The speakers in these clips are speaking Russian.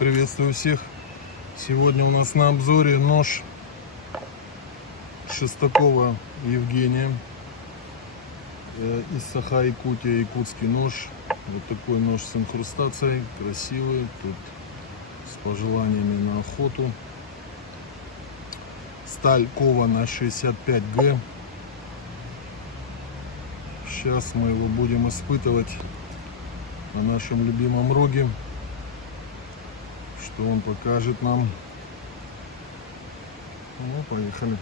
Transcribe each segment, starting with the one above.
Приветствую всех! Сегодня у нас на обзоре нож Шестакова Евгения из Саха-Якутия, якутский нож. Вот такой нож с инкрустацией, красивый, тут с пожеланиями на охоту. Сталь кована 65Г. Сейчас мы его будем испытывать на нашем любимом роге, что он покажет нам. Ну, поехали.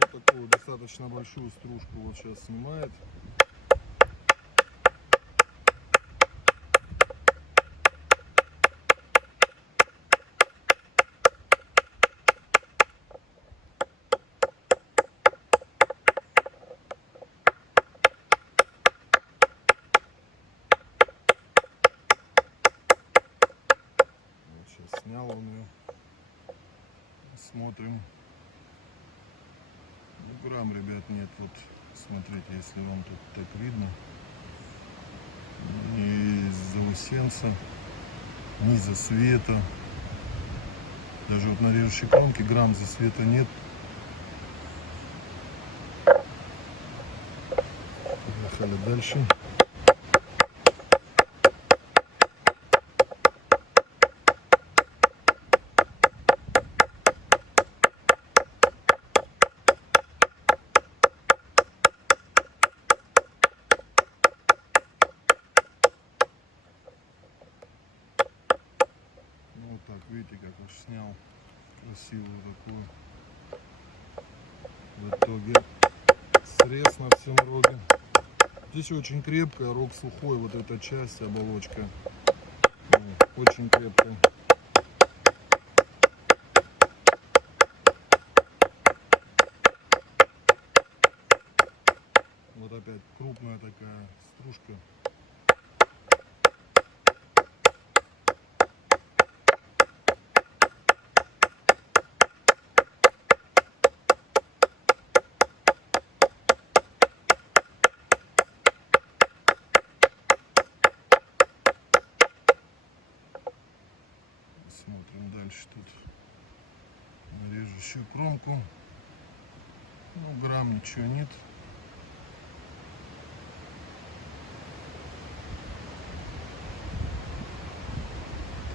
Вот такую достаточно большую стружку вот сейчас снимает. Сейчас снял он ее. Смотрим. Ну, грамм, ребят, нет. Вот смотрите, если вам тут так видно. Ни заусенца, ни засвета. Даже вот на режущей кромке грамм засвета нет. Поехали дальше. Вот так, видите, как уж снял красивую такую. В итоге срез на всем роге. Здесь очень крепкая, рог сухой, вот эта часть, оболочка. Очень крепкая. Вот опять крупная такая стружка. Смотрим дальше тут на режущую кромку. Ну, грамм ничего нет.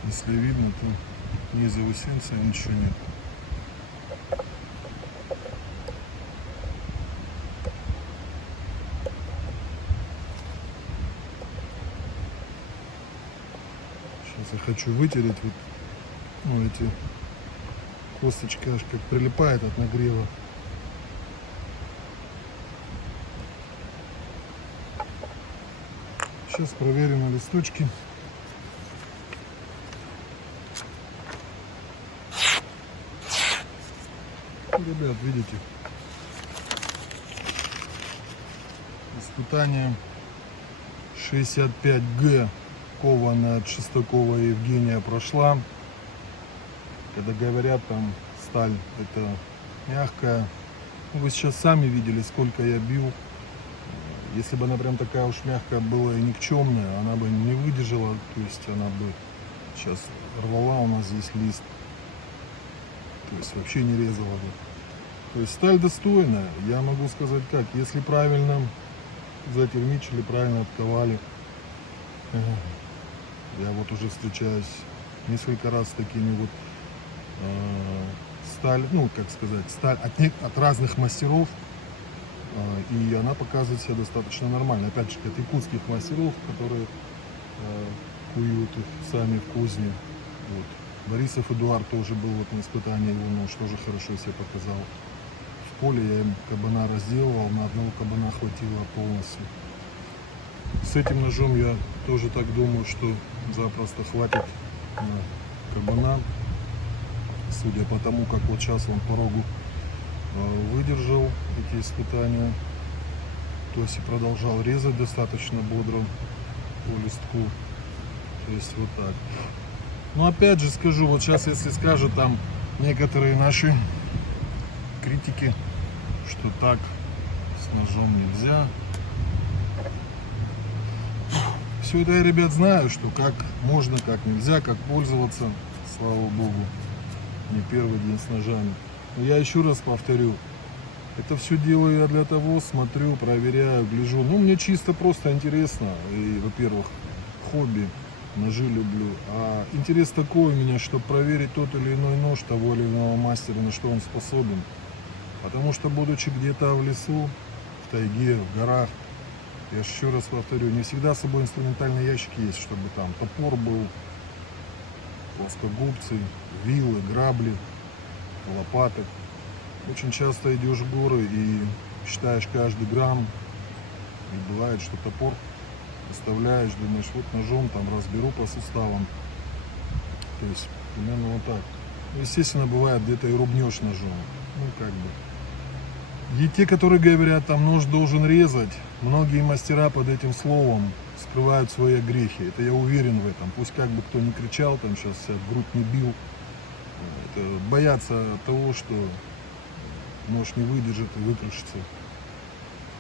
Если видно, то ни заусенца, ничего нет. Сейчас я хочу вытереть вот, ну, эти косточки, аж как прилипает от нагрева. Сейчас проверим на листочке. Ребят, видите, испытание 65Г кованая от Шестакова Евгения прошла. Когда говорят, там сталь это мягкая, ну, вы сейчас сами видели, сколько я бил. Если бы она прям такая уж мягкая была и никчемная, она бы не выдержала, то есть она бы сейчас рвала у нас здесь лист, то есть вообще не резала бы. То есть сталь достойная, я могу сказать как, если правильно затермичили, правильно отковали. Я вот уже встречаюсь несколько раз с такими вот сталь, ну как сказать, сталь от разных мастеров, и она показывает себя достаточно нормально. Опять же, от якутских мастеров, которые куют их сами в кузне. Вот. Борисов Эдуард тоже был вот на испытании, его нож тоже хорошо себя показал. В поле я им кабана разделывал, на одного кабана хватило полностью. С этим ножом я тоже так думаю, что запросто хватит на кабана. Судя по тому, как вот сейчас он по рогу выдержал эти испытания. Тоси продолжал резать достаточно бодро по листку. То есть вот так. Но опять же скажу, вот сейчас если скажут там некоторые наши критики, что так с ножом нельзя. Все это я, ребят, знаю, что как можно, как нельзя, как пользоваться, слава богу, не первый день с ножами. Но я еще раз повторю, это все делаю я для того, смотрю, проверяю, гляжу. Ну, мне чисто просто интересно. И, во-первых, хобби, ножи люблю. А интерес такой у меня, чтобы проверить тот или иной нож того или иного мастера, на что он способен. Потому что, будучи где-то в лесу, в тайге, в горах, я еще раз повторю, не всегда с собой инструментальный ящик есть, чтобы там топор был, плоскогубцы, вилы, грабли, лопаты. Очень часто идешь в горы и считаешь каждый грамм, и бывает, что топор оставляешь, думаешь, вот ножом там разберу по суставам. То есть примерно вот так. Естественно, бывает, где-то и рубнешь ножом. Ну, как бы. И те, которые говорят, там нож должен резать, многие мастера под этим словом скрывают свои грехи. Это я уверен в этом. Пусть как бы кто ни кричал, там сейчас себя в грудь не бил. Это боятся того, что нож не выдержит и выкрушится.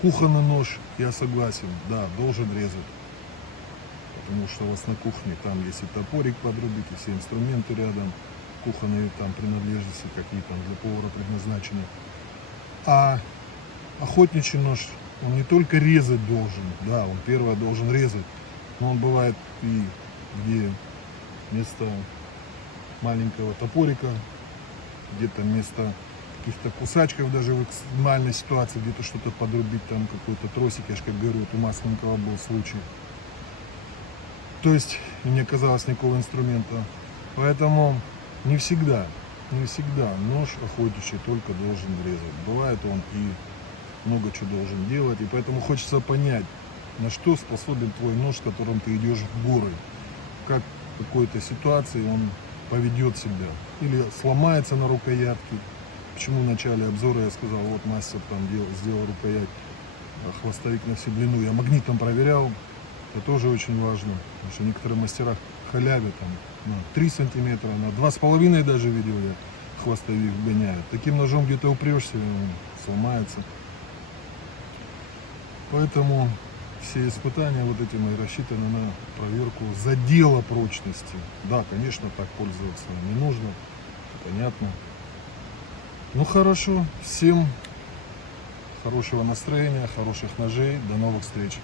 Кухонный нож, я согласен, да, должен резать. Потому что у вас на кухне там есть и топорик подрубить, и все инструменты рядом, кухонные там принадлежности, какие там для повара предназначены. А охотничий нож, он не только резать должен, да, он первое должен резать, но он бывает и где вместо маленького топорика, где-то вместо каких-то кусачков, даже в экстремальной ситуации где-то что-то подрубить, там какой-то тросик, я же как говорю, вот у Масленникова был случай. То есть не оказалось никакого инструмента. Поэтому не всегда нож охотничий только должен резать. Бывает он и много чего должен делать. И поэтому хочется понять, на что способен твой нож, с которым ты идешь в горы. Как в какой-то ситуации он поведет себя. Или сломается на рукоятке. Почему в начале обзора я сказал, вот мастер там сделал рукоять, хвостовик на всю длину. Я магнитом проверял. Это тоже очень важно. Потому что некоторые мастера халявят там на 3 сантиметра, на 2,5 даже видел я хвостовик гоняют. Таким ножом где-то упрешься, он сломается. Поэтому все испытания вот эти мои рассчитаны на проверку задела прочности. Да, конечно, так пользоваться не нужно, понятно. Ну хорошо, всем хорошего настроения, хороших ножей, до новых встреч.